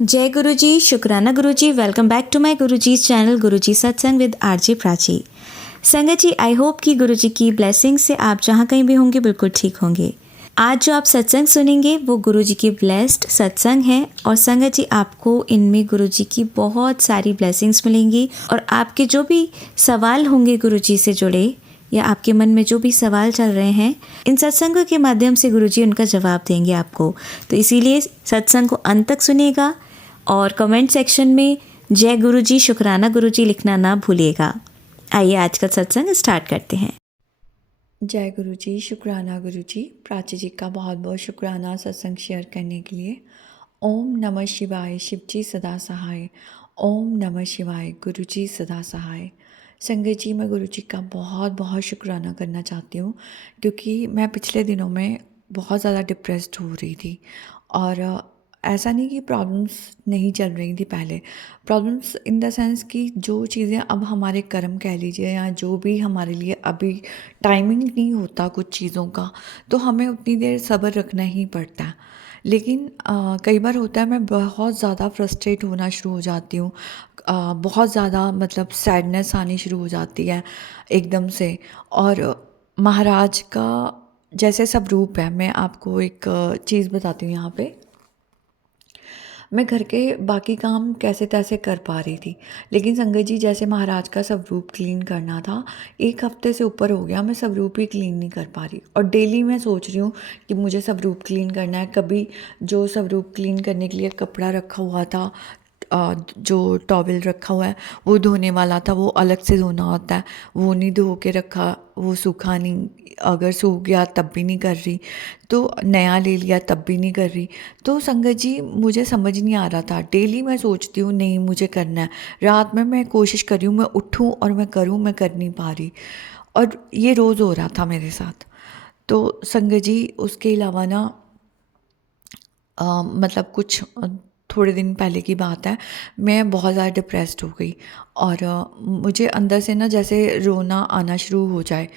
जय गुरु जी, शुक्राना गुरु जी। Welcome back to my Guru ji channel गुरु जी सत्संग विद आरजे प्राची। संगत जी, आई होप कि गुरु जी की ब्लेसिंग से आप जहाँ कहीं भी होंगे बिल्कुल ठीक होंगे। आज जो आप सत्संग सुनेंगे वो गुरु जी की ब्लेस्ड सत्संग है और संगत जी आपको इनमें गुरु जी की बहुत सारी ब्लेसिंग्स मिलेंगी और आपके जो भी सवाल होंगे गुरु जी से जुड़े या आपके मन में जो भी सवाल चल रहे हैं, इन सत्संगों के माध्यम से गुरुजी उनका जवाब देंगे आपको। तो इसीलिए सत्संग को अंत तक सुनिएगा और कमेंट सेक्शन में जय गुरुजी, शुक्राना गुरुजी लिखना ना भूलिएगा। आइए आज का सत्संग स्टार्ट करते हैं। जय गुरु जी, शुक्राना गुरु जी। प्राची जी का बहुत बहुत शुक्राना सत्संग शेयर करने के लिए। ओम नमः शिवाय, शिव जी सदा सहाय। ओम नमः शिवाय, गुरु जी सदा सहाय। संगत जी, मैं गुरु जी का बहुत बहुत शुक्राना करना चाहती हूँ क्योंकि मैं पिछले दिनों में बहुत ज़्यादा डिप्रेस्ड हो रही थी। और ऐसा नहीं कि प्रॉब्लम्स नहीं चल रही थी पहले, प्रॉब्लम्स इन द सेंस कि जो चीज़ें अब हमारे कर्म कह लीजिए या जो भी हमारे लिए अभी टाइमिंग नहीं होता कुछ चीज़ों का, तो हमें उतनी देर सब्र रखना ही पड़ता है। लेकिन कई बार होता है मैं बहुत ज़्यादा फ्रस्ट्रेट होना शुरू हो जाती हूँ। बहुत ज़्यादा मतलब सैडनेस आनी शुरू हो जाती है एकदम से। और महाराज का जैसे सब रूप है। मैं आपको एक चीज़ बताती हूँ यहाँ पे। मैं घर के बाकी काम कैसे तैसे कर पा रही थी, लेकिन संगत जी जैसे महाराज का स्वरूप क्लीन करना था, 1 हफ्ते से ऊपर हो गया मैं स्वरूप ही क्लीन नहीं कर पा रही। और डेली मैं सोच रही हूँ कि मुझे स्वरूप क्लीन करना है। कभी जो स्वरूप क्लीन करने के लिए कपड़ा रखा हुआ था, जो टॉवल रखा हुआ है वो धोने वाला था, वो अलग से धोना होता है, वो नहीं धो के रखा, वो सूखा नहीं, अगर सूख गया तब भी नहीं कर रही, तो नया ले लिया तब भी नहीं कर रही। तो संगत जी मुझे समझ नहीं आ रहा था। डेली मैं सोचती हूँ नहीं मुझे करना है, रात में मैं कोशिश कर रही हूँ मैं उठूँ और मैं करूँ, मैं कर नहीं पा रही। और ये रोज़ हो रहा था मेरे साथ। तो संगत जी उसके अलावा ना मतलब कुछ थोड़े दिन पहले की बात है, मैं बहुत ज़्यादा डिप्रेस्ड हो गई। और मुझे अंदर से ना जैसे रोना आना शुरू हो जाए,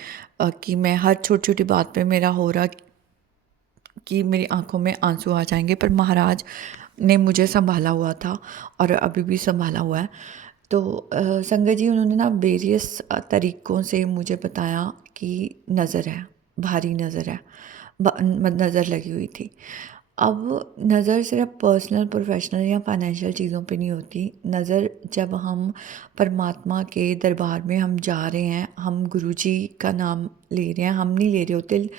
कि मैं हर छोटी छोटी बात पे मेरा हो रहा कि मेरी आंखों में आंसू आ जाएंगे। पर महाराज ने मुझे संभाला हुआ था और अभी भी संभाला हुआ है। तो संगत जी उन्होंने ना वेरियस तरीक़ों से मुझे बताया कि नज़र है, भारी नज़र है, नज़र लगी हुई थी। अब नज़र सिर्फ पर्सनल, प्रोफेशनल या फाइनेंशियल चीज़ों पे नहीं होती। नज़र जब हम परमात्मा के दरबार में हम जा रहे हैं, हम गुरुजी का नाम ले रहे हैं, हम नहीं ले रहे होते,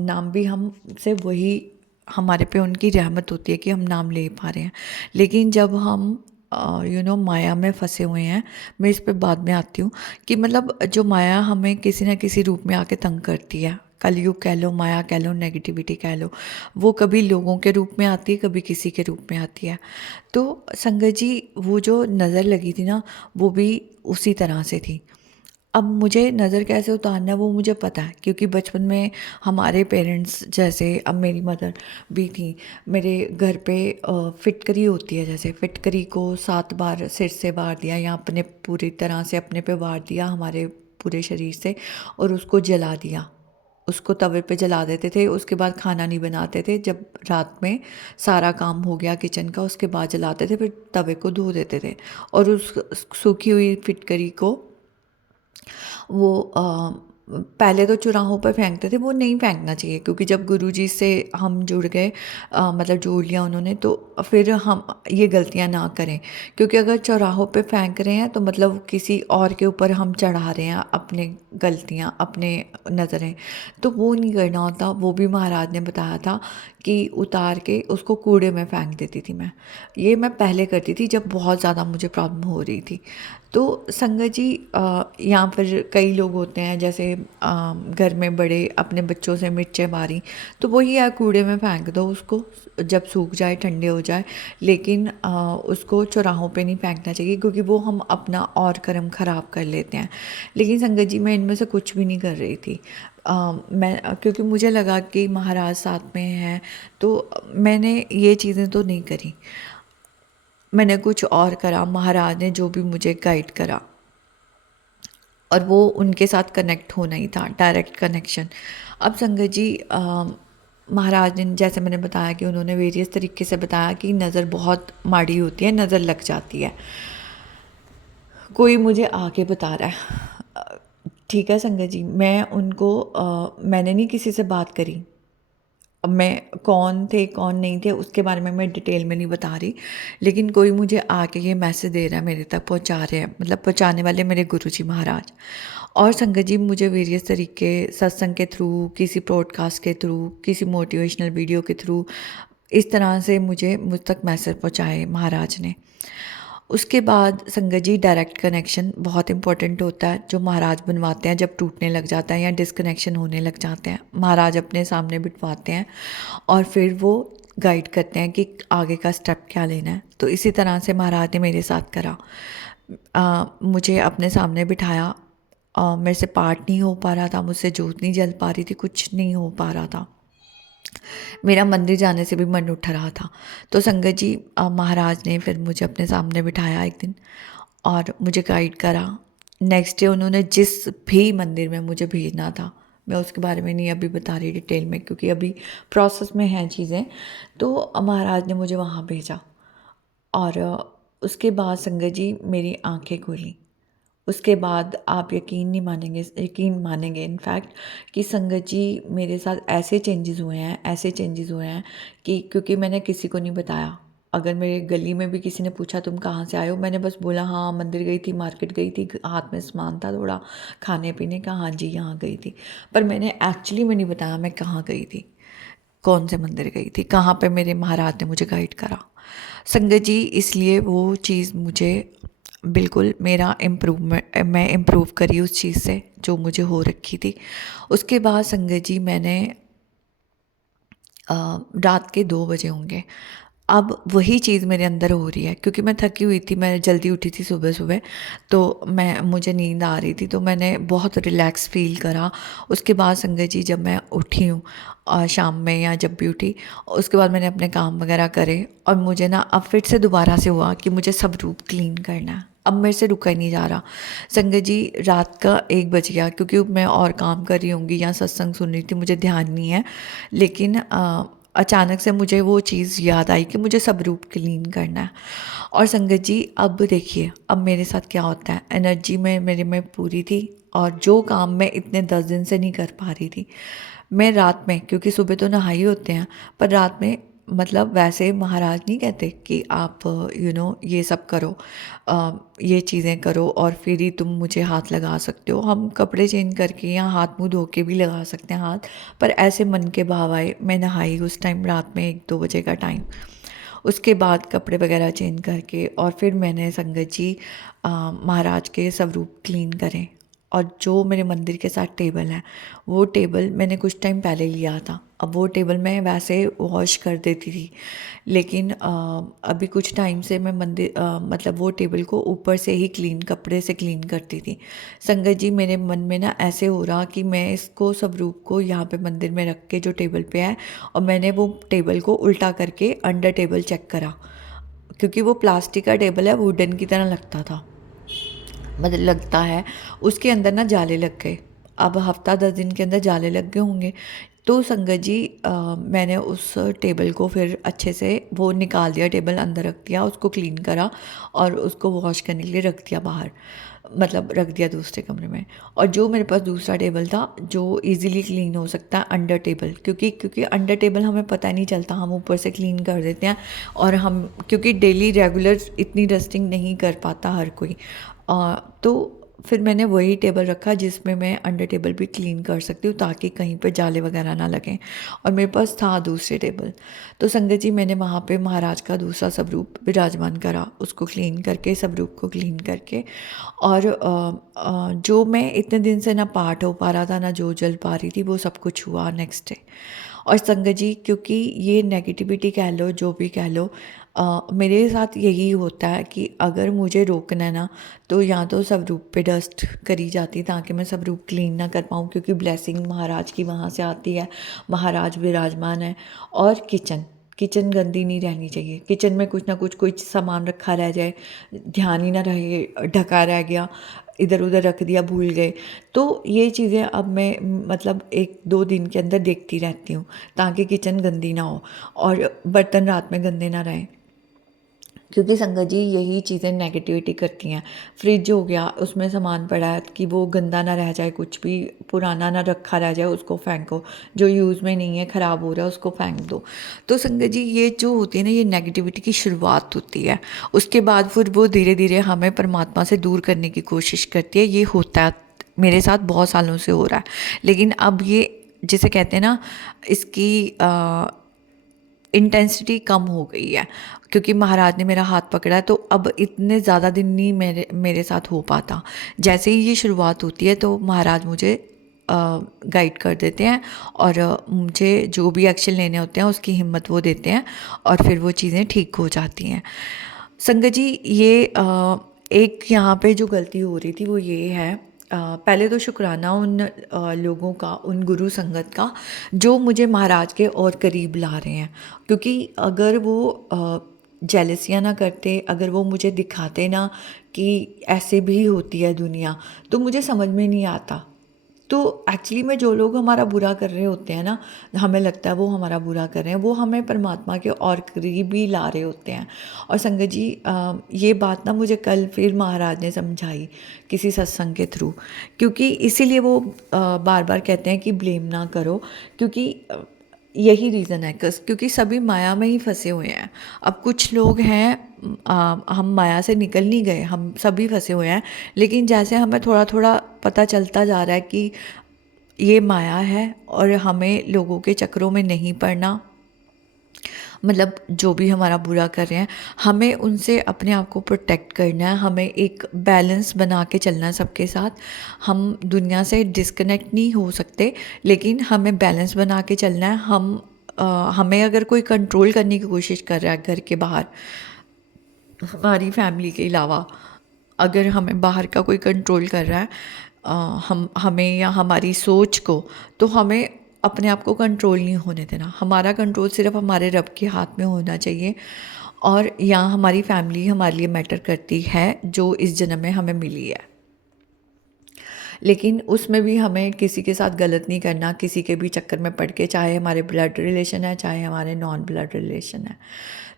नाम भी हम से वही हमारे पे उनकी रहमत होती है कि हम नाम ले पा रहे हैं। लेकिन जब हम माया में फंसे हुए हैं, मैं इस पे बाद में आती हूँ कि मतलब जो माया हमें किसी न किसी रूप में आके तंग करती है, कलयुग कह लो, माया कह लो, नेगेटिविटी कह लो, वो कभी लोगों के रूप में आती है, कभी किसी के रूप में आती है। तो संगत जी वो जो नज़र लगी थी ना, वो भी उसी तरह से थी। अब मुझे नज़र कैसे उतारना है वो मुझे पता है, क्योंकि बचपन में हमारे पेरेंट्स, जैसे अब मेरी मदर भी थी, मेरे घर पे फिटकरी होती है, जैसे फिटकरी को 7 बार सिर से वार दिया या अपने पूरी तरह से अपने पे वार दिया हमारे पूरे शरीर से, और उसको जला दिया। उसको तवे पे जला देते थे, उसके बाद खाना नहीं बनाते थे। जब रात में सारा काम हो गया किचन का, उसके बाद जलाते थे, फिर तवे को धो देते थे और उस सूखी हुई फिटकरी को वो पहले तो चौराहों पर फेंकते थे। वो नहीं फेंकना चाहिए, क्योंकि जब गुरुजी से हम जुड़ गए, मतलब जोड़ लिया उन्होंने, तो फिर हम ये गलतियां ना करें। क्योंकि अगर चौराहों पे फेंक रहे हैं तो मतलब किसी और के ऊपर हम चढ़ा रहे हैं अपने गलतियां, अपने नज़रें, तो वो नहीं करना होता। वो भी महाराज ने बताया था कि उतार के उसको कूड़े में फेंक देती थी मैं। ये मैं पहले करती थी जब बहुत ज़्यादा मुझे प्रॉब्लम हो रही थी। तो संगत जी या फिर कई लोग होते हैं जैसे घर में बड़े अपने बच्चों से मिर्चें मारी, तो वही है, कूड़े में फेंक दो उसको, जब सूख जाए, ठंडे हो जाए। लेकिन उसको चौराहों पे नहीं फेंकना चाहिए, क्योंकि वो हम अपना और कर्म ख़राब कर लेते हैं। लेकिन संगत जी मैं इनमें से कुछ भी नहीं कर रही थी। मैं क्योंकि मुझे लगा कि महाराज साथ में हैं, तो मैंने ये चीज़ें तो नहीं करी, मैंने कुछ और करा। महाराज ने जो भी मुझे गाइड करा, और वो उनके साथ कनेक्ट होना ही था, डायरेक्ट कनेक्शन। अब संगत जी महाराज ने जैसे मैंने बताया कि उन्होंने वेरियस तरीके से बताया कि नज़र बहुत माड़ी होती है, नज़र लग जाती है। कोई मुझे आके बता रहा है, ठीक है संगत जी, मैं उनको मैंने नहीं किसी से बात करी। अब मैं कौन थे कौन नहीं थे उसके बारे में मैं डिटेल में नहीं बता रही, लेकिन कोई मुझे आके ये मैसेज दे रहा है, मेरे तक पहुंचा रहे हैं, मतलब पहुंचाने वाले मेरे गुरुजी महाराज। और संगत जी मुझे वेरियस तरीके सत्संग के थ्रू, किसी पॉडकास्ट के थ्रू, किसी मोटिवेशनल वीडियो के थ्रू इस तरह से मुझ तक मैसेज पहुंचाए महाराज ने। उसके बाद संगत जी डायरेक्ट कनेक्शन बहुत इंपॉर्टेंट होता है, जो महाराज बनवाते हैं जब टूटने लग जाता है या डिसकनेक्शन होने लग जाते हैं, महाराज अपने सामने बिठवाते हैं और फिर वो गाइड करते हैं कि आगे का स्टेप क्या लेना है। तो इसी तरह से महाराज ने मेरे साथ करा। मुझे अपने सामने बिठाया, मेरे से पाठ नहीं हो पा रहा था, मुझसे जोत नहीं जल पा रही थी, कुछ नहीं हो पा रहा था, मेरा मंदिर जाने से भी मन उठ रहा था। तो संगत जी महाराज ने फिर मुझे अपने सामने बिठाया एक दिन और मुझे गाइड करा। नेक्स्ट डे उन्होंने जिस भी मंदिर में मुझे भेजना था, मैं उसके बारे में नहीं अभी बता रही डिटेल में क्योंकि अभी प्रोसेस में हैं चीज़ें, तो महाराज ने मुझे वहाँ भेजा। और उसके बाद संगत जी मेरी आंखें खुली। उसके बाद आप यकीन मानेंगे इनफैक्ट कि संगत जी मेरे साथ ऐसे चेंजेस हुए हैं कि क्योंकि मैंने किसी को नहीं बताया। अगर मेरे गली में भी किसी ने पूछा तुम कहाँ से आए हो, मैंने बस बोला हाँ मंदिर गई थी, मार्केट गई थी, हाथ में सामान था थोड़ा खाने पीने का, हाँ जी यहाँ गई थी। पर मैंने एक्चुअली में नहीं बताया मैं कहाँ गई थी, कौन से मंदिर गई थी, कहाँ पे मेरे महाराज ने मुझे गाइड करा। संगत जी इसलिए वो चीज़ मुझे बिल्कुल मेरा इम्प्रूवमेंट, मैं इम्प्रूव करी उस चीज़ से जो मुझे हो रखी थी। उसके बाद संगत जी मैंने रात के 2 बजे होंगे, अब वही चीज़ मेरे अंदर हो रही है क्योंकि मैं थकी हुई थी, मैं जल्दी उठी थी सुबह सुबह, तो मुझे नींद आ रही थी, तो मैंने बहुत रिलैक्स फील करा। उसके बाद संगत जी जब मैं उठी हूँ शाम में या जब भी उठी, उसके बाद मैंने अपने काम वगैरह करे और मुझे ना अब फिर से दोबारा से हुआ कि मुझे सब रूप क्लीन करना है। अब मेरे से रुका ही नहीं जा रहा। संगत जी रात का 1 बज गया क्योंकि मैं और काम कर रही होंगी या सत्संग सुन रही थी, मुझे ध्यान नहीं है, लेकिन अचानक से मुझे वो चीज़ याद आई कि मुझे सब रूप क्लीन करना है। और संगत जी अब देखिए अब मेरे साथ क्या होता है, एनर्जी में मेरे में पूरी थी और जो काम मैं इतने 10 दिन से नहीं कर पा रही थी, मैं रात में, क्योंकि सुबह तो नहाई होते हैं, पर रात में मतलब वैसे महाराज नहीं कहते कि आप ये सब करो, ये चीज़ें करो और फिर ही तुम मुझे हाथ लगा सकते हो। हम कपड़े चेंज करके या हाथ मुंह धो के भी लगा सकते हैं हाथ, पर ऐसे मन के भाव आए, मैं नहाई उस टाइम रात में 1-2 बजे का टाइम। उसके बाद कपड़े वगैरह चेंज करके और फिर मैंने संगत जी महाराज के स्वरूप क्लीन करें। और जो मेरे मंदिर के साथ टेबल है, वो टेबल मैंने कुछ टाइम पहले लिया था, अब वो टेबल मैं वैसे वॉश कर देती थी, लेकिन अभी कुछ टाइम से मैं मतलब वो टेबल को ऊपर से ही कपड़े से क्लीन करती थी। संगत जी मेरे मन में ना ऐसे हो रहा कि मैं इसको स्वरूप को यहाँ पे मंदिर में रख के जो टेबल पे है, और मैंने वो टेबल को उल्टा करके अंडर टेबल चेक करा, क्योंकि वो प्लास्टिक का टेबल है, वुडन की तरह लगता था, मतलब लगता है, उसके अंदर ना जाले लग गए। अब हफ्ता 10 दिन के अंदर जाले लग गए होंगे। तो संगत जी मैंने उस टेबल को फिर अच्छे से वो निकाल दिया, टेबल अंदर रख दिया, उसको क्लीन करा और उसको वॉश करने के लिए रख दिया बाहर, मतलब रख दिया दूसरे कमरे में। और जो मेरे पास दूसरा टेबल था जो इजीली क्लीन हो सकता है, अंडर टेबल, क्योंकि अंडर टेबल हमें पता नहीं चलता, हम ऊपर से क्लीन कर देते हैं, और हम क्योंकि डेली रेगुलर इतनी डस्टिंग नहीं कर पाता हर कोई, तो फिर मैंने वही टेबल रखा जिसमें मैं अंडर टेबल भी क्लीन कर सकती हूँ ताकि कहीं पे जाले वगैरह ना लगें, और मेरे पास था दूसरे टेबल। तो संगत जी मैंने वहाँ पे महाराज का दूसरा स्वरूप विराजमान करा, उसको क्लीन करके, स्वरूप को क्लीन करके, और जो मैं इतने दिन से ना पाठ हो पा रहा था ना जो जल पा रही थी, वो सब कुछ हुआ नेक्स्ट डे। और संगत जी क्योंकि ये नेगेटिविटी कह लो जो भी कह लो, मेरे साथ यही होता है कि अगर मुझे रोकना है ना, तो या तो स्वरूप पे डस्ट करी जाती ताकि मैं स्वरूप क्लीन ना कर पाऊँ, क्योंकि ब्लेसिंग महाराज की वहाँ से आती है, महाराज विराजमान है। और किचन किचन गंदी नहीं रहनी चाहिए, किचन में कुछ ना कुछ कोई सामान रखा रह जाए, ध्यान ही ना रहे, ढका रह गया, इधर उधर रख दिया, भूल गए, तो ये चीज़ें अब मैं मतलब 1-2 दिन के अंदर देखती रहती हूँ, ताकि किचन गंदी ना हो और बर्तन रात में गंदे ना रहें। क्योंकि संगत जी यही चीज़ें नेगेटिविटी करती हैं। फ्रिज हो गया, उसमें सामान पड़ा है कि वो गंदा ना रह जाए, कुछ भी पुराना ना रखा रह जाए, उसको फेंको, जो यूज़ में नहीं है, ख़राब हो रहा है, उसको फेंक दो। तो संगत जी ये जो होती है ना, ये नेगेटिविटी की शुरुआत होती है। उसके बाद फिर वो धीरे धीरे हमें परमात्मा से दूर करने की कोशिश करती है। ये होता है, मेरे साथ बहुत सालों से हो रहा है। लेकिन अब ये जिसे कहते हैं ना, इसकी इंटेंसिटी कम हो गई है, क्योंकि महाराज ने मेरा हाथ पकड़ा, तो अब इतने ज़्यादा दिन नहीं मेरे साथ हो पाता। जैसे ही ये शुरुआत होती है तो महाराज मुझे गाइड कर देते हैं और मुझे जो भी एक्शन लेने होते हैं उसकी हिम्मत वो देते हैं और फिर वो चीज़ें ठीक हो जाती हैं। संगत जी ये एक यहाँ पे जो गलती हो रही थी वो ये है, पहले तो शुक्राना उन लोगों का, उन गुरु संगत का जो मुझे महाराज के और करीब ला रहे हैं। क्योंकि अगर वो जेलसियाँ ना करते, अगर वो मुझे दिखाते ना कि ऐसे भी होती है दुनिया, तो मुझे समझ में नहीं आता। तो एक्चुअली में जो लोग हमारा बुरा कर रहे होते हैं ना, हमें लगता है वो हमारा बुरा कर रहे हैं, वो हमें परमात्मा के और करीब ही ला रहे होते हैं। और संगत जी ये बात ना मुझे कल फिर महाराज ने समझाई किसी सत्संग के थ्रू, क्योंकि इसीलिए वो बार बार कहते हैं कि ब्लेम ना करो, क्योंकि यही रीज़न है क्योंकि सभी माया में ही फंसे हुए हैं। अब कुछ लोग हैं, हम माया से निकल नहीं गए, हम सभी फंसे हुए हैं, लेकिन जैसे हमें थोड़ा थोड़ा पता चलता जा रहा है कि ये माया है और हमें लोगों के चक्रों में नहीं पड़ना, मतलब जो भी हमारा बुरा कर रहे हैं, हमें उनसे अपने आप को प्रोटेक्ट करना है, हमें एक बैलेंस बना के चलना है सबके साथ। हम दुनिया से डिस्कनेक्ट नहीं हो सकते, लेकिन हमें बैलेंस बना के चलना है। हमें अगर कोई कंट्रोल करने की कोशिश कर रहा है घर के बाहर, हमारी फैमिली के अलावा अगर हमें बाहर का कोई कंट्रोल कर रहा है, हम हमें या हमारी सोच को, तो हमें अपने आप को कंट्रोल नहीं होने देना। हमारा कंट्रोल सिर्फ हमारे रब के हाथ में होना चाहिए। और यहाँ हमारी फैमिली हमारे लिए मैटर करती है, जो इस जन्म में हमें मिली है। लेकिन उसमें भी हमें किसी के साथ गलत नहीं करना, किसी के भी चक्कर में पड़ के, चाहे हमारे ब्लड रिलेशन है, चाहे हमारे नॉन ब्लड रिलेशन है।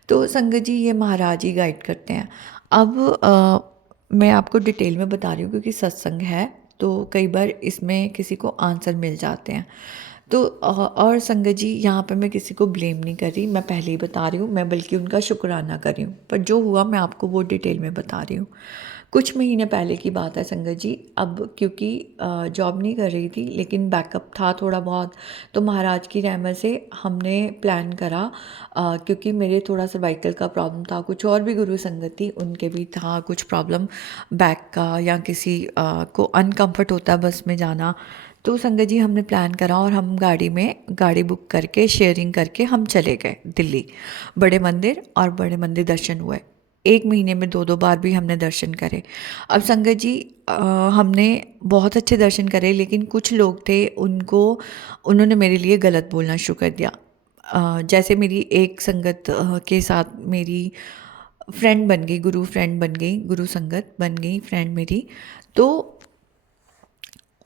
तो संगत जी ये महाराज ही गाइड करते हैं। अब मैं आपको डिटेल में बता रही हूँ, क्योंकि सत्संग है तो कई बार इसमें किसी को आंसर मिल जाते हैं। तो और संगत जी यहाँ पर मैं किसी को ब्लेम नहीं कर रही, मैं पहले ही बता रही हूँ, मैं बल्कि उनका शुक्राना कर रही हूँ। पर जो हुआ मैं आपको वो डिटेल में बता रही हूँ। कुछ महीने पहले की बात है संगत जी। अब क्योंकि जॉब नहीं कर रही थी, लेकिन बैकअप था थोड़ा बहुत, तो महाराज की रहमत से हमने प्लान करा, क्योंकि मेरे थोड़ा सर्वाइकल का प्रॉब्लम था, कुछ और भी गुरु संगत थी उनके भी था कुछ प्रॉब्लम बैक का, या किसी को अनकम्फर्ट होता है बस में जाना। तो संगत जी हमने प्लान करा और हम गाड़ी बुक करके, शेयरिंग करके हम चले गए दिल्ली। बड़े मंदिर और बड़े मंदिर दर्शन हुए। 1 महीने में 2-2 बार भी हमने दर्शन करे। अब संगत जी हमने बहुत अच्छे दर्शन करे, लेकिन कुछ लोग थे उन्होंने मेरे लिए गलत बोलना शुरू कर दिया। जैसे मेरी एक संगत के साथ मेरी फ्रेंड बन गई, गुरु फ्रेंड बन गई, गुरु संगत बन गई फ्रेंड मेरी। तो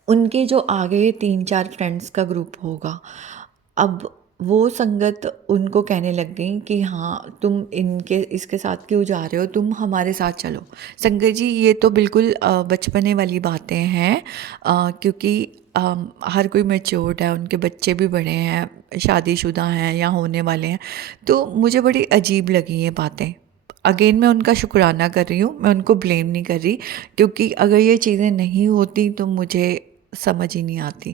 उनके जो आगे 3-4 फ्रेंड्स का ग्रुप होगा, अब वो संगत उनको कहने लग गई कि हाँ तुम इसके साथ क्यों जा रहे हो, तुम हमारे साथ चलो। संगत जी ये तो बिल्कुल बचपने वाली बातें हैं, क्योंकि हर कोई मैच्योर्ड है, उनके बच्चे भी बड़े हैं, शादीशुदा हैं या होने वाले हैं। तो मुझे बड़ी अजीब लगी ये बातें। अगेन मैं उनका शुक्राना कर रही हूँ, मैं उनको ब्लेम नहीं कर रही, क्योंकि अगर ये चीज़ें नहीं होती तो मुझे समझ ही नहीं आती।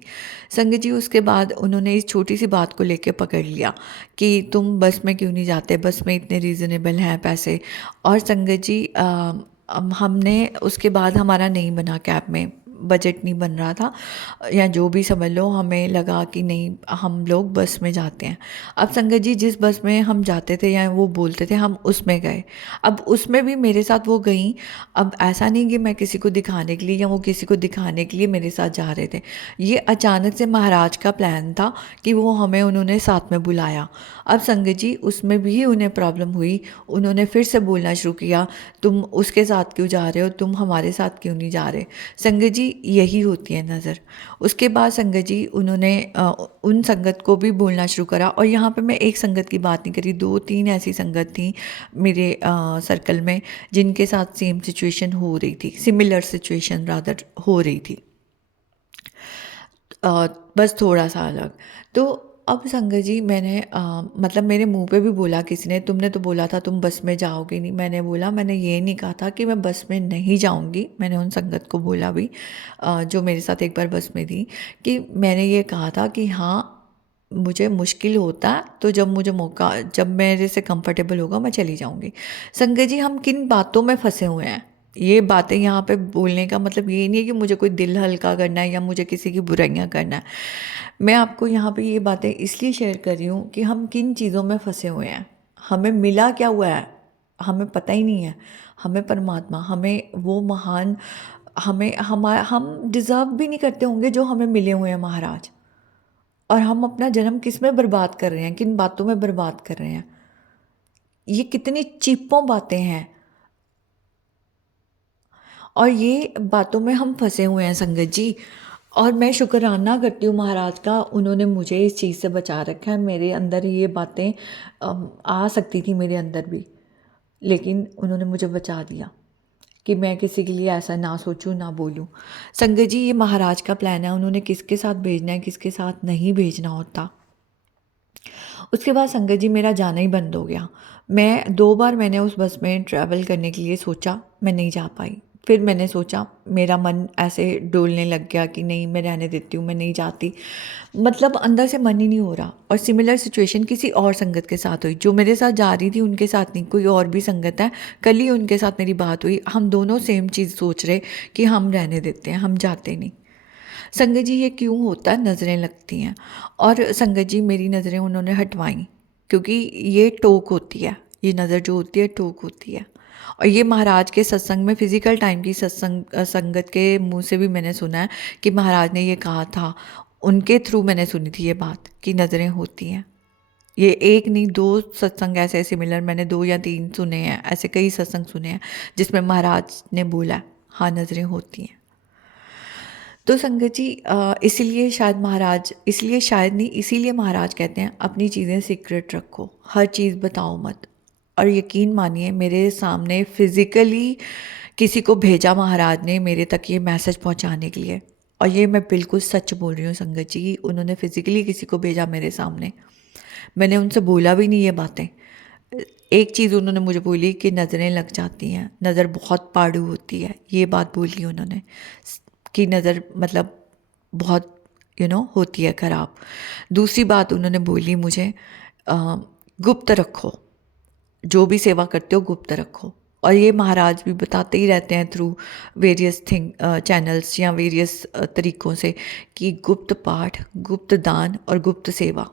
संगत जी उसके बाद उन्होंने इस छोटी सी बात को लेके पकड़ लिया कि तुम बस में क्यों नहीं जाते, बस में इतने रीज़नेबल हैं पैसे। और संगत जी हमने उसके बाद हमारा नहीं बना कैब में, बजट नहीं बन रहा था, या जो भी समझ लो, हमें लगा कि नहीं हम लोग बस में जाते हैं। अब संगत जी जिस बस में हम जाते थे या वो बोलते थे हम उसमें गए। अब उसमें भी मेरे साथ वो गई। अब ऐसा नहीं कि मैं किसी को दिखाने के लिए या वो किसी को दिखाने के लिए मेरे साथ जा रहे थे। ये अचानक से महाराज का प्लान था कि वो हमें उन्होंने साथ में बुलाया। अब संगत जी उसमें भी उन्हें प्रॉब्लम हुई। उन्होंने फिर से बोलना शुरू किया, तुम उसके साथ क्यों जा रहे हो, तुम हमारे साथ क्यों नहीं जा रहे। संगत जी यही होती है नज़र। उसके बाद संगत जी उन्होंने उन संगत को भी बोलना शुरू करा। और यहाँ पे मैं एक संगत की बात नहीं करी, 2-3 ऐसी संगत थी मेरे सर्कल में जिनके साथ सेम सिचुएशन हो रही थी, सिमिलर सिचुएशन रादर हो रही थी, अ, बस थोड़ा सा अलग। तो अब संगत जी मैंने मतलब मेरे मुंह पे भी बोला किसी ने, तुमने तो बोला था तुम बस में जाओगे नहीं। मैंने बोला, मैंने ये नहीं कहा था कि मैं बस में नहीं जाऊंगी। मैंने उन संगत को बोला भी, जो मेरे साथ एक बार बस में थी, कि मैंने ये कहा था कि हाँ मुझे मुश्किल होता है तो जब मुझे मौका, जब मेरे से कंफर्टेबल होगा मैं चली जाऊंगी। संगत जी हम किन बातों में फंसे हुए हैं, ये बातें यहाँ पे बोलने का मतलब ये नहीं है कि मुझे कोई दिल हल्का करना है या मुझे किसी की बुराइयां करना है। मैं आपको यहाँ पे ये बातें इसलिए शेयर कर रही हूँ कि हम किन चीज़ों में फंसे हुए हैं, हमें मिला क्या हुआ है हमें पता ही नहीं है। हमें परमात्मा, हमें वो महान, हम डिज़र्व भी नहीं करते होंगे जो हमें मिले हुए हैं महाराज। और हम अपना जन्म किस में बर्बाद कर रहे हैं, किन बातों में बर्बाद कर रहे हैं। ये कितनी चीपों बातें हैं और ये बातों में हम फंसे हुए हैं संगत जी। और मैं शुक्राना करती हूँ महाराज का, उन्होंने मुझे इस चीज़ से बचा रखा है। मेरे अंदर ये बातें आ सकती थी मेरे अंदर भी, लेकिन उन्होंने मुझे बचा दिया कि मैं किसी के लिए ऐसा ना सोचूं ना बोलूं। संगत जी ये महाराज का प्लान है, उन्होंने किसके साथ भेजना है किसके साथ नहीं भेजना होता। उसके बाद संगत जी मेरा जाना ही बंद हो गया। मैं 2 बार मैंने उस बस में ट्रैवल करने के लिए सोचा, मैं नहीं जा पाई। फिर मैंने सोचा, मेरा मन ऐसे डोलने लग गया कि नहीं मैं रहने देती हूँ, मैं नहीं जाती। मतलब अंदर से मन ही नहीं हो रहा। और सिमिलर सिचुएशन किसी और संगत के साथ हुई, जो मेरे साथ जा रही थी उनके साथ नहीं, कोई और भी संगत है, कल ही उनके साथ मेरी बात हुई। हम दोनों सेम चीज़ सोच रहे कि हम रहने देते हैं, हम जाते नहीं। संगत जी ये क्यों होता है, नज़रें लगती हैं। और संगत जी मेरी नज़रें उन्होंने हटवाई, क्योंकि ये टोक होती है, ये नज़र जो होती है टोक होती है। और ये महाराज के सत्संग में, फिजिकल टाइम की संगत के मुंह से भी मैंने सुना है कि महाराज ने ये कहा था, उनके थ्रू मैंने सुनी थी ये बात कि नज़रें होती हैं। ये एक नहीं 2 सत्संग ऐसे सिमिलर मैंने 2 या 3 सुने हैं, ऐसे कई सत्संग सुने हैं जिसमें महाराज ने बोला हाँ नज़रें होती हैं। तो संगत जी इसीलिए शायद महाराज, इसलिए शायद नहीं, इसीलिए महाराज कहते हैं अपनी चीज़ें सीक्रेट रखो, हर चीज़ बताओ मत। और यकीन मानिए मेरे सामने फिज़िकली किसी को भेजा महाराज ने मेरे तक ये मैसेज पहुंचाने के लिए। और ये मैं बिल्कुल सच बोल रही हूँ संगत जी, उन्होंने फिज़िकली किसी को भेजा मेरे सामने। मैंने उनसे बोला भी नहीं ये बातें। एक चीज़ उन्होंने मुझे बोली कि नज़रें लग जाती हैं, नज़र बहुत पाड़ू होती है, ये बात बोली उन्होंने कि नज़र मतलब बहुत होती है ख़राब। दूसरी बात उन्होंने बोली मुझे, गुप्त रखो, जो भी सेवा करते हो गुप्त रखो। और ये महाराज भी बताते ही रहते हैं थ्रू वेरियस चैनल्स या वेरियस तरीक़ों से कि गुप्त पाठ, गुप्त दान और गुप्त सेवा।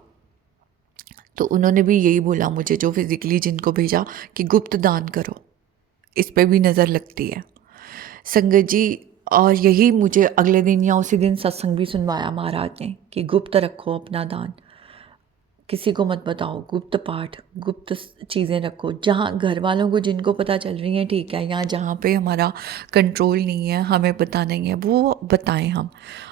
तो उन्होंने भी यही बोला मुझे, जो फिज़िकली जिनको भेजा, कि गुप्त दान करो, इस पे भी नज़र लगती है संगत जी। और यही मुझे अगले दिन या उसी दिन सत्संग भी सुनवाया महाराज ने कि गुप्त रखो अपना दान, किसी को मत बताओ, गुप्त पाठ, गुप्त चीज़ें रखो। जहाँ घर वालों को जिनको पता चल रही हैं ठीक है, यहाँ जहाँ पे हमारा कंट्रोल नहीं है, हमें पता नहीं है, वो बताएं हम।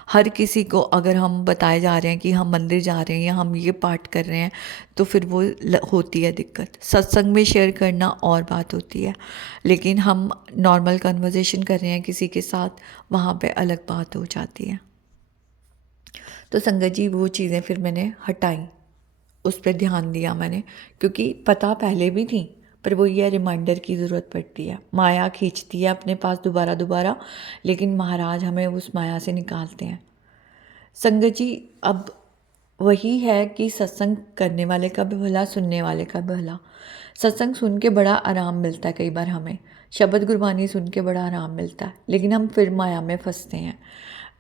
हर किसी को अगर हम बताए जा रहे हैं कि हम मंदिर जा रहे हैं या हम ये पाठ कर रहे हैं, तो फिर वो होती है दिक्कत। सत्संग में शेयर करना और बात होती है, लेकिन हम नॉर्मल कन्वर्सेशन कर रहे हैं किसी के साथ, वहाँ पे अलग बात हो जाती है। तो संगत जी वो चीज़ें फिर मैंने हटाई, उस पर ध्यान दिया मैंने, क्योंकि पता पहले भी थी, पर वो ये रिमाइंडर की ज़रूरत पड़ती है। माया खींचती है अपने पास दोबारा दोबारा, लेकिन महाराज हमें उस माया से निकालते हैं। संगत जी अब वही है कि सत्संग करने वाले का भी भला, सुनने वाले का भी भला। सत्संग सुन के बड़ा आराम मिलता है, कई बार हमें शब्द गुरबानी सुन के बड़ा आराम मिलता है, लेकिन हम फिर माया में फंसते हैं।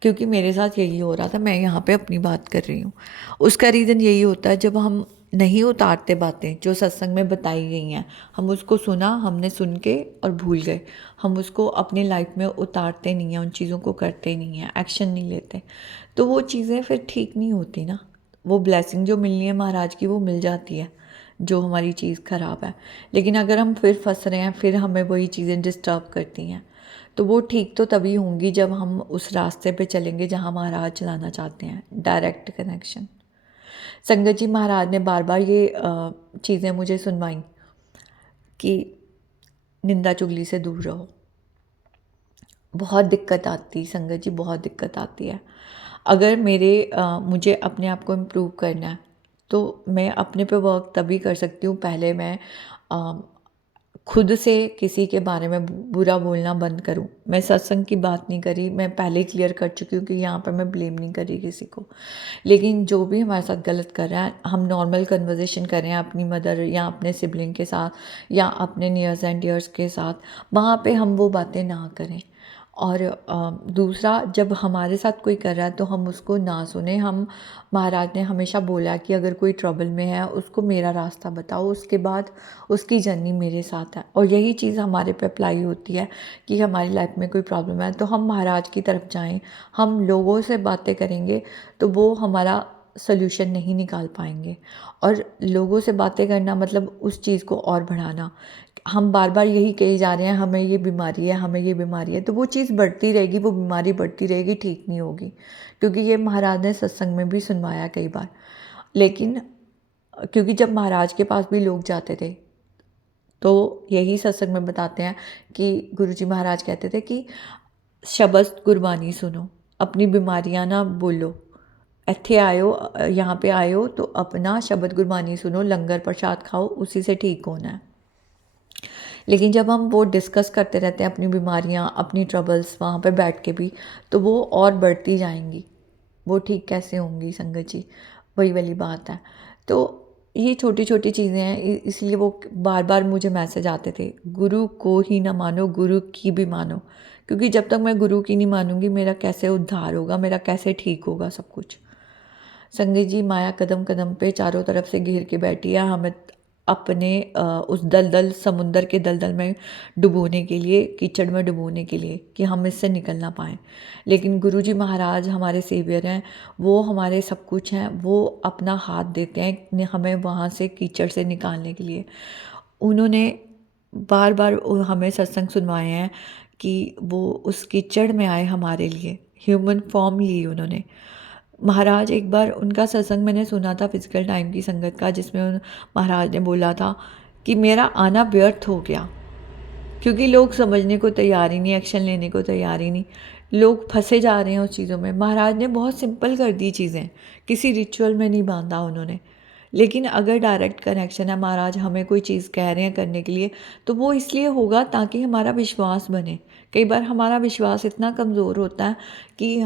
क्योंकि मेरे साथ यही हो रहा था, मैं यहाँ पे अपनी बात कर रही हूँ। उसका रीज़न यही होता है, जब हम नहीं उतारते बातें जो सत्संग में बताई गई हैं, हम उसको सुना, हमने सुन के और भूल गए, हम उसको अपनी लाइफ में उतारते नहीं हैं, उन चीज़ों को करते नहीं हैं, एक्शन नहीं लेते, तो वो चीज़ें फिर ठीक नहीं होती ना। वो ब्लेसिंग जो मिलनी है महाराज की वो मिल जाती है, जो हमारी चीज़ ख़राब है। लेकिन अगर हम फिर फंस रहे हैं, फिर हमें वही चीज़ें डिस्टर्ब करती हैं, तो वो ठीक तो तभी होंगी जब हम उस रास्ते पे चलेंगे जहाँ महाराज चलाना चाहते हैं, डायरेक्ट कनेक्शन। संगत जी, महाराज ने बार बार ये चीज़ें मुझे सुनवाई कि निंदा चुगली से दूर रहो। बहुत दिक्कत आती संगत जी, बहुत दिक्कत आती है। अगर मुझे अपने आप को इम्प्रूव करना है तो मैं अपने पे वर्क तभी कर सकती हूँ, पहले मैं अ, खुद से किसी के बारे में बुरा बोलना बंद करूँ। मैं सत्संग की बात नहीं करी, मैं पहले क्लियर कर चुकी हूँ कि यहाँ पर मैं ब्लेम नहीं कर रही किसी को। लेकिन जो भी हमारे साथ गलत कर रहा है, हम नॉर्मल कन्वर्सेशन कर रहे हैं अपनी मदर या अपने सिबलिंग के साथ या अपने नियर्स एंड डियर्स के साथ, वहाँ पे हम वो बातें ना करें। और दूसरा, जब हमारे साथ कोई कर रहा है तो हम उसको ना सुने। हम महाराज ने हमेशा बोला कि अगर कोई ट्रबल में है उसको मेरा रास्ता बताओ, उसके बाद उसकी जर्नी मेरे साथ है। और यही चीज़ हमारे पे अप्लाई होती है कि हमारी लाइफ में कोई प्रॉब्लम है तो हम महाराज की तरफ जाएं। हम लोगों से बातें करेंगे तो वो हमारा सल्यूशन नहीं निकाल पाएंगे, और लोगों से बातें करना मतलब उस चीज़ को और बढ़ाना। हम बार बार यही कहे जा रहे हैं हमें ये बीमारी है, हमें ये बीमारी है, तो वो चीज़ बढ़ती रहेगी, वो बीमारी बढ़ती रहेगी, ठीक नहीं होगी। क्योंकि ये महाराज ने सत्संग में भी सुनवाया कई बार। लेकिन क्योंकि जब महाराज के पास भी लोग जाते थे तो यही सत्संग में बताते हैं कि गुरुजी महाराज कहते थे कि शब्द गुरबानी सुनो, अपनी बीमारियां ना बोलो। ਇੱਥੇ आयो, यहाँ पे आयो तो अपना शब्द गुरबानी सुनो, लंगर प्रसाद खाओ, उसी से ठीक होना है। लेकिन जब हम वो डिस्कस करते रहते हैं अपनी बीमारियाँ, अपनी ट्रबल्स वहाँ पे बैठ के भी, तो वो और बढ़ती जाएंगी, वो ठीक कैसे होंगी संगत जी? वही वाली बात है। तो ये छोटी छोटी चीज़ें हैं, इसलिए वो बार बार मुझे मैसेज आते थे, गुरु को ही ना मानो, गुरु की भी मानो। क्योंकि जब तक मैं गुरु की नहीं मानूंगी, मेरा कैसे उद्धार होगा, मेरा कैसे ठीक होगा सब कुछ? संगत जी, माया कदम कदम पे चारों तरफ से घेर के बैठी है, हमें अपने उस दलदल, समुंदर के दलदल में डुबोने के लिए, कीचड़ में डुबोने के लिए, कि हम इससे निकल ना पाएँ। लेकिन गुरुजी महाराज हमारे सेवियर हैं, वो हमारे सब कुछ हैं, वो अपना हाथ देते हैं हमें वहाँ से, कीचड़ से निकालने के लिए। उन्होंने बार बार हमें सत्संग सुनवाए हैं कि वो उस कीचड़ में आए हमारे लिए, ह्यूमन फॉर्म ली उन्होंने। महाराज, एक बार उनका सत्संग मैंने सुना था फिजिकल टाइम की संगत का, जिसमें महाराज ने बोला था कि मेरा आना व्यर्थ हो गया, क्योंकि लोग समझने को तैयार ही नहीं, एक्शन लेने को तैयार ही नहीं, लोग फंसे जा रहे हैं उस चीज़ों में। महाराज ने बहुत सिंपल कर दी चीज़ें, किसी रिचुअल में नहीं बांधा उन्होंने। लेकिन अगर डायरेक्ट कनेक्शन है, महाराज हमें कोई चीज़ कह रहे हैं करने के लिए, तो वो इसलिए होगा ताकि हमारा विश्वास बने। कई बार हमारा विश्वास इतना कमज़ोर होता है कि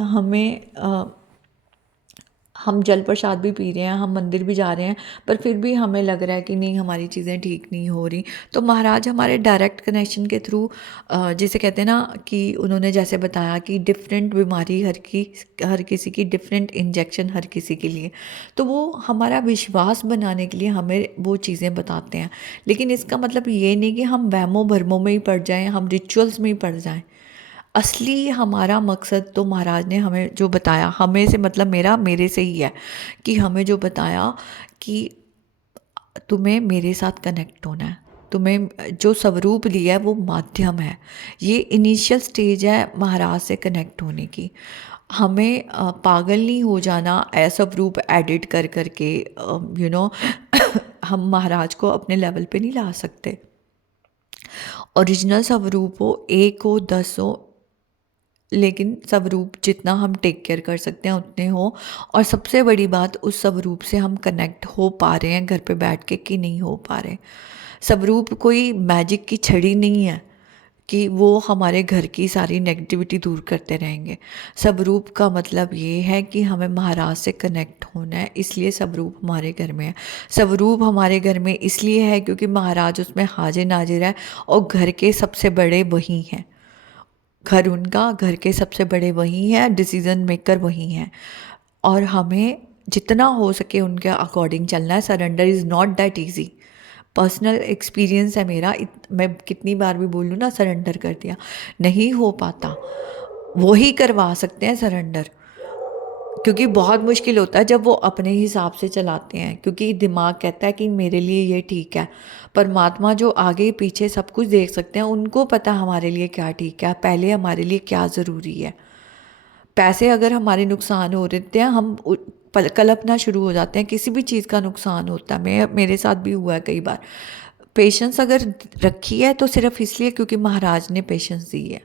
हम जल प्रसाद भी पी रहे हैं, हम मंदिर भी जा रहे हैं, पर फिर भी हमें लग रहा है कि नहीं, हमारी चीज़ें ठीक नहीं हो रही। तो महाराज हमारे डायरेक्ट कनेक्शन के थ्रू, जिसे कहते हैं ना कि उन्होंने जैसे बताया कि डिफरेंट बीमारी हर किसी की, डिफरेंट इंजेक्शन हर किसी के लिए, तो वो हमारा विश्वास बनाने के लिए हमें वो चीज़ें बताते हैं। लेकिन इसका मतलब ये नहीं कि हम वहमों भरमों में ही पड़ जाएँ, हम रिचुअल्स में ही पड़ जाएँ। असली हमारा मकसद तो महाराज ने हमें जो बताया, हमें से मतलब मेरे से ही है, कि हमें जो बताया कि तुम्हें मेरे साथ कनेक्ट होना है, तुम्हें जो स्वरूप दिया है वो माध्यम है, ये इनिशियल स्टेज है महाराज से कनेक्ट होने की। हमें पागल नहीं हो जाना स्वरूप एडिट कर करके, हम महाराज को अपने लेवल पे नहीं ला सकते। ओरिजिनल स्वरूप हो, एक हो, 10 हो, लेकिन स्वरूप जितना हम टेक केयर कर सकते हैं उतने हो। और सबसे बड़ी बात, उस स्वरूप से हम कनेक्ट हो पा रहे हैं घर पे बैठ के कि नहीं हो पा रहे। स्वरूप कोई मैजिक की छड़ी नहीं है कि वो हमारे घर की सारी नेगेटिविटी दूर करते रहेंगे। स्वरूप का मतलब ये है कि हमें महाराज से कनेक्ट होना है, इसलिए स्वरूप हमारे घर में है। स्वरूप हमारे घर में इसलिए है क्योंकि महाराज उसमें हाजिर नाजिर है और घर के सबसे बड़े वही हैं। घर उनका, घर के सबसे बड़े वही हैं, डिसीजन मेकर वही हैं। और हमें जितना हो सके उनके अकॉर्डिंग चलना है। Surrender is not that easy. Personal experience है मेरा, मैं कितनी बार भी बोल लूँ ना सरेंडर कर दिया, नहीं हो पाता। वो ही करवा सकते हैं सरेंडर, क्योंकि बहुत मुश्किल होता है जब वो अपने हिसाब से चलाते हैं, क्योंकि दिमाग कहता है कि मेरे लिए ये ठीक है। परमात्मा जो आगे पीछे सब कुछ देख सकते हैं, उनको पता हमारे लिए क्या ठीक है, पहले हमारे लिए क्या ज़रूरी है। पैसे अगर हमारे नुकसान हो रहे हैं, हम कल्पना शुरू हो जाते हैं, किसी भी चीज़ का नुकसान होता है। मेरे साथ भी हुआ है कई बार। पेशेंस अगर रखी है तो सिर्फ इसलिए क्योंकि महाराज ने पेशेंस दी है,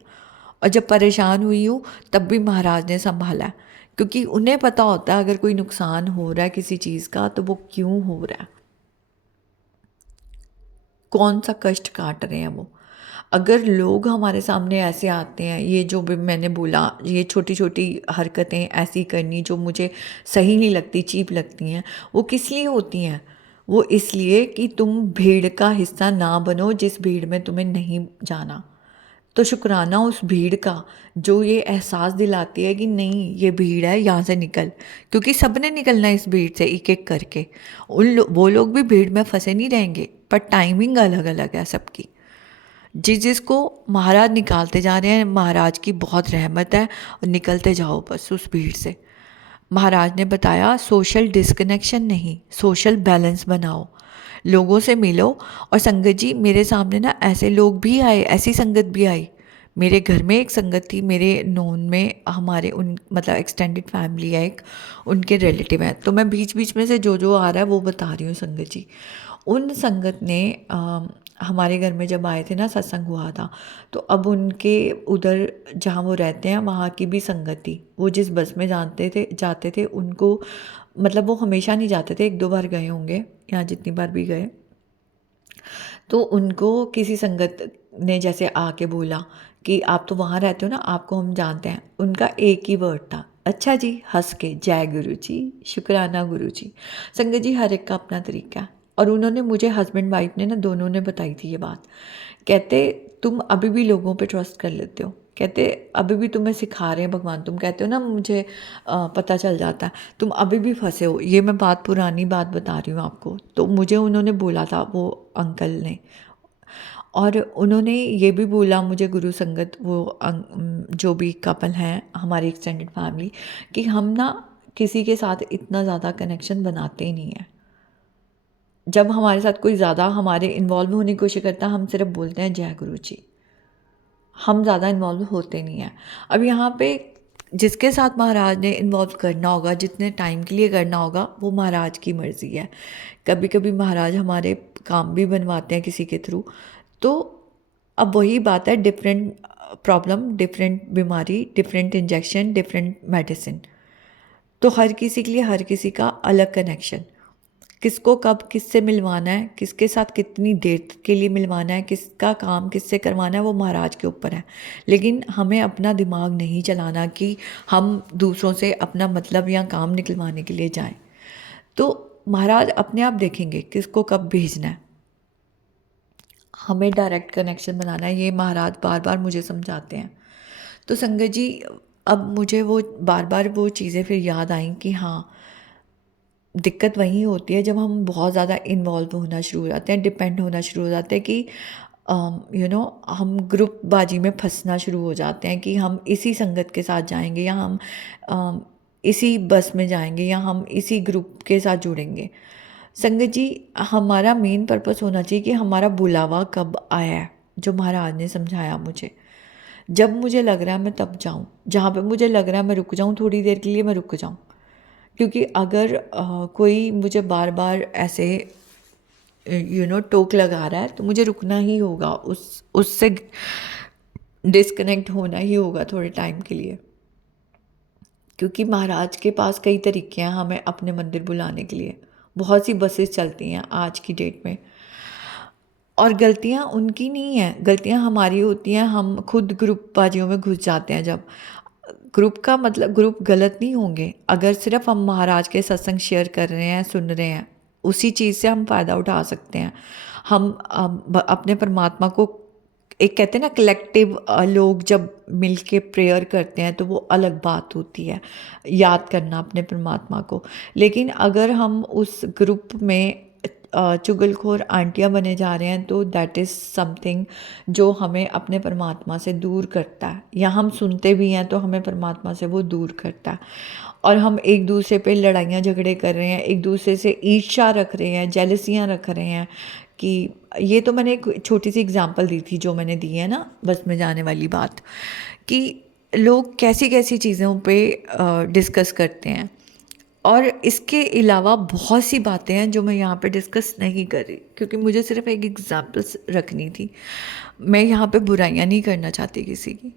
और जब परेशान हुई हूँ तब भी महाराज ने संभाला है, क्योंकि उन्हें पता होता है अगर कोई नुकसान हो रहा है किसी चीज़ का तो वो क्यों हो रहा है, कौन सा कष्ट काट रहे हैं वो। अगर लोग हमारे सामने ऐसे आते हैं, ये जो भी मैंने बोला, ये छोटी छोटी हरकतें ऐसी करनी जो मुझे सही नहीं लगती, चीप लगती हैं, वो किस लिए होती हैं? वो इसलिए कि तुम भीड़ का हिस्सा ना बनो जिस भीड़ में तुम्हें नहीं जाना। तो शुक्राना उस भीड़ का जो ये एहसास दिलाती है कि नहीं, ये भीड़ है, यहाँ से निकल, क्योंकि सबने निकलना है इस भीड़ से एक एक करके। वो लोग भी भीड़ में फंसे नहीं रहेंगे, पर टाइमिंग अलग अलग है सबकी। जिसको महाराज निकालते जा रहे हैं, महाराज की बहुत रहमत है, और निकलते जाओ बस उस भीड़ से। महाराज ने बताया सोशल डिस्कनेक्शन नहीं, सोशल बैलेंस बनाओ, लोगों से मिलो। और संगत जी, मेरे सामने ना ऐसे लोग भी आए, ऐसी संगत भी आई। मेरे घर में एक संगत थी, मेरे नोन में हमारे उन मतलब एक्सटेंडेड फैमिली है एक, उनके रिलेटिव हैं, तो मैं बीच बीच में से जो आ रहा है वो बता रही हूँ संगत जी। उन संगत ने हमारे घर में जब आए थे ना, सत्संग हुआ था, तो अब उनके उधर जहाँ वो रहते हैं वहाँ की भी संगत थी। वो जिस बस में जाते थे उनको, मतलब वो हमेशा नहीं जाते थे, एक दो बार गए होंगे, यहाँ जितनी बार भी गए। तो उनको किसी संगत ने जैसे आके बोला कि आप तो वहाँ रहते हो ना, आपको हम जानते हैं। उनका एक ही वर्ड था, अच्छा जी, हंस के, जय गुरु जी, शुक्राना गुरु जी। संगत जी, हर एक का अपना तरीका है। और उन्होंने मुझे, हस्बैंड वाइफ ने ना, दोनों ने बताई थी ये बात। कहते तुम अभी भी लोगों पे ट्रस्ट कर लेते हो, कहते अभी भी तुम्हें सिखा रहे हैं भगवान। तुम कहते हो ना मुझे पता चल जाता है, तुम अभी भी फंसे हो। ये मैं बात, पुरानी बात बता रही हूँ आपको। तो मुझे उन्होंने बोला था, वो अंकल ने। और उन्होंने ये भी बोला मुझे, गुरु संगत, वो जो भी कपल हैं हमारी एक्सटेंडेड फैमिली, कि हम ना किसी के साथ इतना ज़्यादा कनेक्शन बनाते ही नहीं है। जब हमारे साथ कोई ज़्यादा हमारे इन्वॉल्व होने की कोशिश करता है, हम सिर्फ बोलते हैं जय गुरु जी, हम ज़्यादा इन्वॉल्व होते नहीं हैं। अब यहाँ पे जिसके साथ महाराज ने इन्वॉल्व करना होगा, जितने टाइम के लिए करना होगा, वो महाराज की मर्ज़ी है। कभी कभी महाराज हमारे काम भी बनवाते हैं किसी के थ्रू। तो अब वही बात है, डिफरेंट प्रॉब्लम, डिफरेंट बीमारी, डिफरेंट इंजेक्शन, डिफरेंट मेडिसिन। तो हर किसी के लिए हर किसी का अलग कनेक्शन, किसको कब किससे मिलवाना है, किसके साथ कितनी देर के लिए मिलवाना है, किसका काम किससे करवाना है, वो महाराज के ऊपर है। लेकिन हमें अपना दिमाग नहीं चलाना कि हम दूसरों से अपना मतलब या काम निकलवाने के लिए जाएं। तो महाराज अपने आप देखेंगे किसको कब भेजना है। हमें डायरेक्ट कनेक्शन बनाना है, ये महाराज बार बार मुझे समझाते हैं। तो संगत जी, अब मुझे वो बार बार वो चीज़ें फिर याद आई कि हाँ, दिक्कत वहीं होती है जब हम बहुत ज़्यादा इन्वॉल्व होना शुरू हो जाते हैं, डिपेंड होना शुरू हो जाते हैं, कि हम ग्रुप बाजी में फंसना शुरू हो जाते हैं कि हम इसी संगत के साथ जाएंगे, या हम इसी बस में जाएंगे, या हम इसी ग्रुप के साथ जुड़ेंगे। संगत जी, हमारा मेन पर्पस होना चाहिए कि हमारा बुलावा कब आया है, जो महाराज ने समझाया मुझे। जब मुझे लग रहा है मैं तब जाऊँ, जहाँ पे मुझे लग रहा है मैं रुक जाऊँ, थोड़ी देर के लिए मैं रुक जाऊँ। क्योंकि अगर कोई मुझे बार बार ऐसे टोक लगा रहा है, तो मुझे रुकना ही होगा, उससे डिस्कनेक्ट होना ही होगा थोड़े टाइम के लिए। क्योंकि महाराज के पास कई तरीके हैं हमें अपने मंदिर बुलाने के लिए। बहुत सी बसेस चलती हैं आज की डेट में। और गलतियाँ उनकी नहीं हैं, गलतियाँ हमारी होती हैं। हम खुद ग्रुपबाजियों में घुस जाते हैं जब। ग्रुप का मतलब ग्रुप गलत नहीं होंगे, अगर सिर्फ हम महाराज के सत्संग शेयर कर रहे हैं, सुन रहे हैं, उसी चीज़ से हम फ़ायदा उठा सकते हैं। हम अपने परमात्मा को, एक कहते हैं ना कलेक्टिव, लोग जब मिल के प्रेयर करते हैं तो वो अलग बात होती है, याद करना अपने परमात्मा को। लेकिन अगर हम उस ग्रुप में चुगलखोर आंटियाँ बने जा रहे हैं तो दैट इज़ समथिंग जो हमें अपने परमात्मा से दूर करता है, या हम सुनते भी हैं तो हमें परमात्मा से वो दूर करता है। और हम एक दूसरे पे लड़ाइयाँ झगड़े कर रहे हैं, एक दूसरे से ईर्ष्या रख रहे हैं, जेलसियाँ रख रहे हैं। कि ये तो मैंने एक छोटी सी एग्जांपल दी थी जो मैंने दी है ना बस में जाने वाली बात, कि लोग कैसी कैसी चीज़ों पे डिस्कस करते हैं। और इसके अलावा बहुत सी बातें हैं जो मैं यहाँ पे डिस्कस नहीं कर रही, क्योंकि मुझे सिर्फ एक एग्जांपल्स रखनी थी। मैं यहाँ पे बुराइयाँ नहीं करना चाहती किसी की।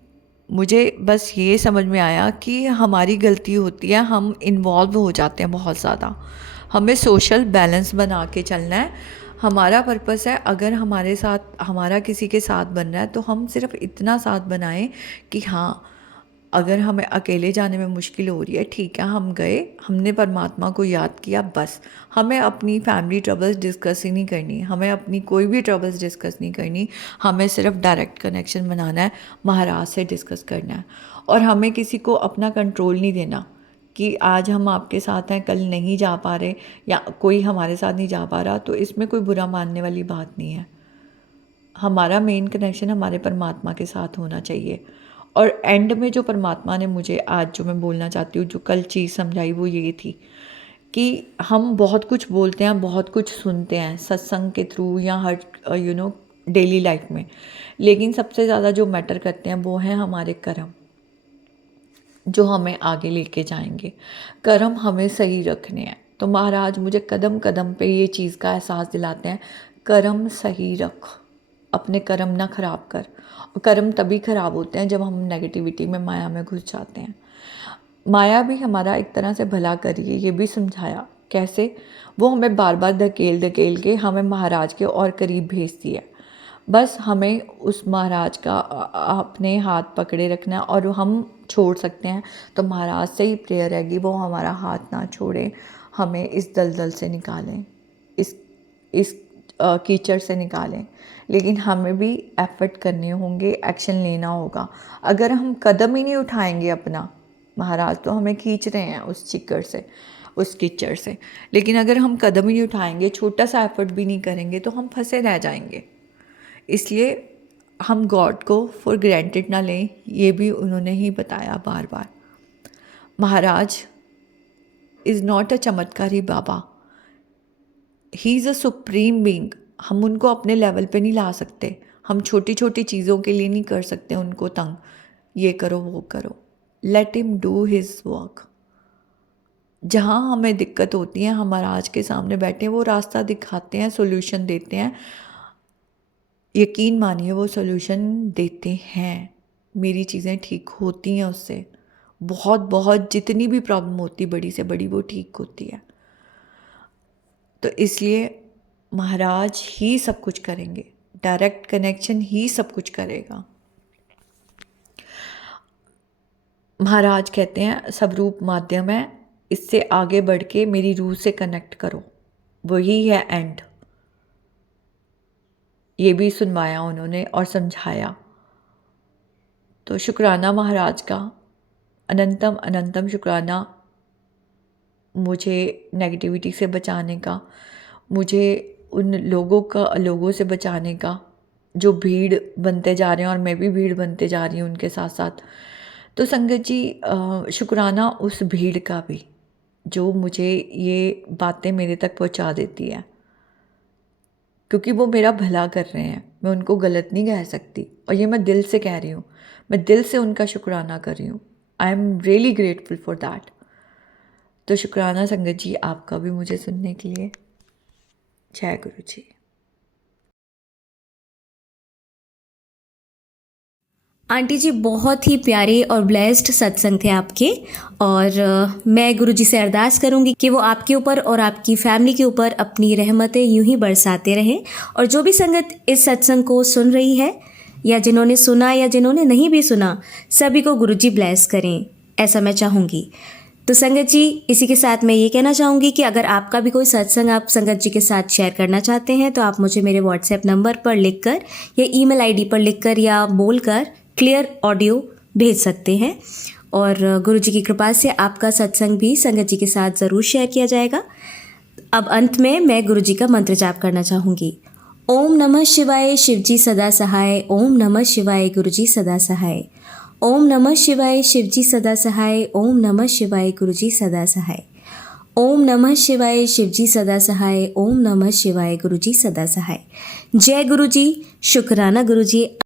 मुझे बस ये समझ में आया कि हमारी गलती होती है, हम इन्वॉल्व हो जाते हैं बहुत ज़्यादा। हमें सोशल बैलेंस बना के चलना है। हमारा पर्पस है, अगर हमारे साथ, हमारा किसी के साथ बन रहा है तो हम सिर्फ इतना साथ बनाएं कि हाँ, अगर हमें अकेले जाने में मुश्किल हो रही है, ठीक है, हम गए, हमने परमात्मा को याद किया, बस। हमें अपनी फैमिली ट्रबल्स डिस्कस ही नहीं करनी, हमें अपनी कोई भी ट्रबल्स डिस्कस नहीं करनी। हमें सिर्फ डायरेक्ट कनेक्शन बनाना है, महाराज से डिस्कस करना है। और हमें किसी को अपना कंट्रोल नहीं देना कि आज हम आपके साथ हैं, कल नहीं जा पा रहे, या कोई हमारे साथ नहीं जा पा रहा, तो इसमें कोई बुरा मानने वाली बात नहीं है। हमारा मेन कनेक्शन हमारे परमात्मा के साथ होना चाहिए। और एंड में जो परमात्मा ने मुझे आज जो मैं बोलना चाहती हूँ, जो कल चीज़ समझाई, वो ये थी कि हम बहुत कुछ बोलते हैं, बहुत कुछ सुनते हैं सत्संग के थ्रू या हर डेली लाइफ में, लेकिन सबसे ज़्यादा जो मैटर करते हैं वो हैं हमारे कर्म, जो हमें आगे लेके जाएंगे। कर्म हमें सही रखने हैं। तो महाराज मुझे कदम कदम पे ये चीज़ का एहसास दिलाते हैं, कर्म सही रख, अपने कर्म ना खराब कर। और कर्म तभी खराब होते हैं जब हम नेगेटिविटी में, माया में घुस जाते हैं। माया भी हमारा एक तरह से भला करिए, ये भी समझाया कैसे। वो हमें बार बार धकेल धकेल के हमें महाराज के और करीब भेजती है। बस हमें उस महाराज का अपने हाथ पकड़े रखना है, और हम छोड़ सकते हैं तो महाराज से ही प्रेयर रहेगी वो हमारा हाथ ना छोड़े, हमें इस दलदल से निकालें, इस कीचड़ से निकालें। लेकिन हमें भी एफर्ट करने होंगे, एक्शन लेना होगा। अगर हम कदम ही नहीं उठाएंगे अपना, महाराज तो हमें खींच रहे हैं उस चिक्कड़ से, उस कीचड़ से, लेकिन अगर हम कदम ही नहीं उठाएंगे, छोटा सा एफर्ट भी नहीं करेंगे, तो हम फंसे रह जाएंगे। इसलिए हम गॉड को फॉर ग्रांटेड ना लें, ये भी उन्होंने ही बताया बार बार। महाराज इज़ नॉट अ चमत्कारी बाबा, he is a supreme being. हम उनको अपने लेवल पे नहीं ला सकते, हम छोटी छोटी चीज़ों के लिए नहीं कर सकते उनको तंग, ये करो वो करो। Let him do his work. जहाँ हमें दिक्कत होती है, हम महाराज के सामने बैठे, वो रास्ता दिखाते हैं, सोल्यूशन देते हैं। यकीन मानिए वो सोल्यूशन देते हैं, मेरी चीज़ें ठीक होती हैं उससे। बहुत बहुत जितनी भी प्रॉब्लम होती, बड़ी से बड़ी, वो ठीक होती है। तो इसलिए महाराज ही सब कुछ करेंगे, डायरेक्ट कनेक्शन ही सब कुछ करेगा। महाराज कहते हैं सब रूप माध्यम है, इससे आगे बढ़ के मेरी रूह से कनेक्ट करो, वही है एंड। ये भी सुनवाया उन्होंने और समझाया। तो शुक्राना महाराज का, अनंतम अनंतम शुक्राना मुझे नेगेटिविटी से बचाने का, मुझे उन लोगों से बचाने का जो भीड़ बनते जा रहे हैं, और मैं भी भीड़ बनते जा रही हूँ उनके साथ साथ। तो संगत जी, शुक्राना उस भीड़ का भी जो मुझे ये बातें मेरे तक पहुँचा देती है, क्योंकि वो मेरा भला कर रहे हैं, मैं उनको गलत नहीं कह सकती, और ये मैं दिल से कह रही हूँ, मैं दिल से उनका शुक्राना कर रही हूँ। I am really grateful for that. तो शुक्राना संगत जी आपका भी मुझे सुनने के लिए। जय गुरु जी। आंटी जी बहुत ही प्यारे और ब्लेस्ड सत्संग थे आपके। और मैं गुरुजी से अरदास करूंगी कि वो आपके ऊपर और आपकी फैमिली के ऊपर अपनी रहमतें यूं ही बरसाते रहें। और जो भी संगत इस सत्संग को सुन रही है या जिन्होंने सुना या जिन्होंने नहीं भी सुना, सभी को गुरुजी ब्लेस करें, ऐसा मैं चाहूँगी। तो संगत जी, इसी के साथ मैं ये कहना चाहूँगी कि अगर आपका भी कोई सत्संग आप संगत जी के साथ शेयर करना चाहते हैं तो आप मुझे मेरे व्हाट्सएप नंबर पर लिखकर या ईमेल आईडी पर लिखकर या बोलकर क्लियर ऑडियो भेज सकते हैं। और गुरुजी की कृपा से आपका सत्संग भी संगत जी के साथ ज़रूर शेयर किया जाएगा। अब अंत में मैं गुरुजी का मंत्र जाप करना चाहूँगी। ओम नमः शिवाय, शिवजी सदा सहाय। ओम नमः शिवाय, गुरुजी सदा सहाय। ओम नमः शिवाय, शिवजी सदा सहाय। ओम नमः शिवाय, गुरुजी सदा सहाय। ओम नमः शिवाय, शिवजी सदा सहाय। ओम नमः शिवाय, गुरुजी सदा सहाय। जय गुरुजी। शुक्राना गुरुजी।